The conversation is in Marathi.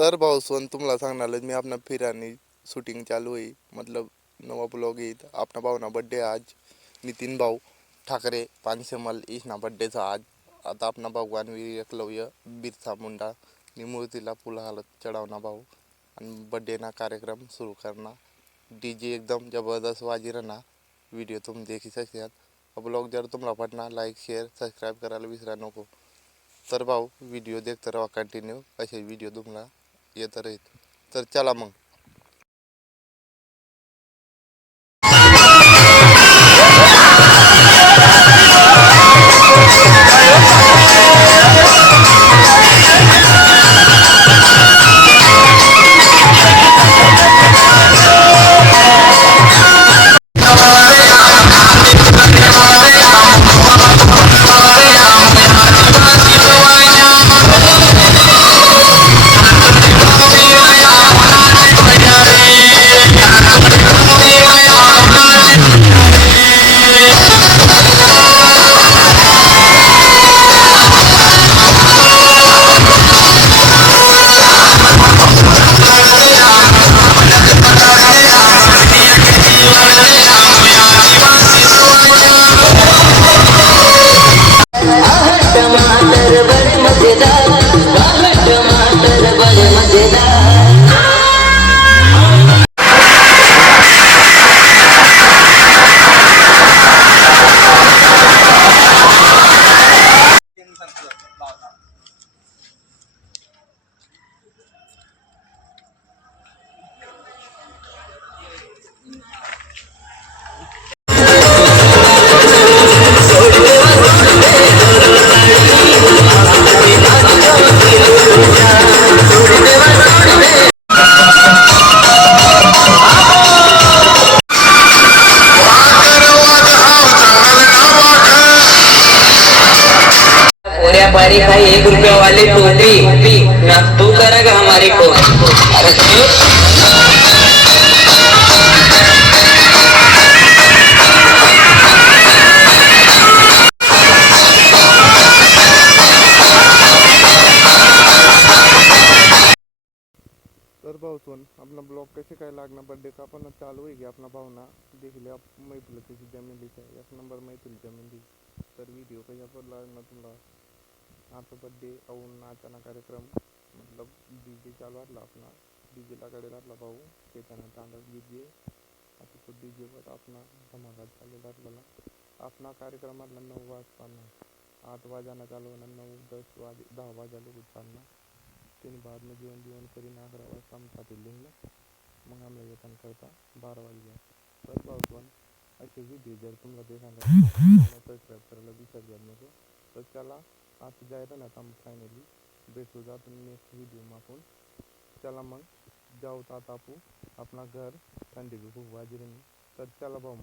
तर भाऊ सोन तुम्हाला सांगणार मी अपना फिरानी शूटिंग चालू है मतलब नवा ब्लॉग येत अपना भाऊ ना बर्थडे आज नितीन भाऊ ठाकरे पानशेमल इस ना बर्थडे था आज आता अपना भगवान वीर एकलव्य बिरसा मुंडा नि मूर्तीला फुल हालत चढवणा भाऊ आणि बर्थडे ना कार्यक्रम सुरू करना डीजे एकदम जबरदस्त वाजी रहना वीडियो तुम देखी सकते ब्लॉग जर तुम्हाला पटना लाईक शेअर सबस्क्राईब करायला विसरा नको। तर भाऊ व्हिडिओ देखत राहा कंटिन्यू असे व्हिडिओ तुम्हाला येत राहील। तर चला मग टमाटर बड़े मजेदार, टमाटर बड़े मजेदार। हमारी भाई 1 रुपया वाली टोपी ना तू करेगा हमारी को। अरे तर भाऊ सोन अपना ब्लॉग कैसे काय लागना बर्थडे का अपन चालू है अपना भावना देख लिया मैथिल किसी जमीन लीचा एक नंबर मैथिल जमीन ली। तर व्हिडिओ कशा पर लागना तुला आता बर्थडे औन नाचाना कार्यक्रम मतलब डीजे चालू वाटला अपना डीजे लाकडे लागला भाऊ चेतना तांडव डीजे आता तो डीजे वर अपना धमाका चालू लागला अपना कार्यक्रमातला 9 वाजताना 8 वाजाना चालू होणार 9 10 वाजे 10 वाजा लोक चालना तीन बाद में जीवन जीवन करी 11 वाजता हम खाते लिंगला मग आम्हाला येताना करता 12 वाजले। तर पावसावन असे व्हिडिओ जर तुम्हाला देखायला सबस्क्राईब करायला विसरल्या नको। तर चला आता जायला ना आता फायनली भेटू जातो नेक्स्ट व्हिडिओ में आपण चला मग जाऊ आता आपू अपना घर ठंडी भी खूप वाजी रही। तर चला भाऊ।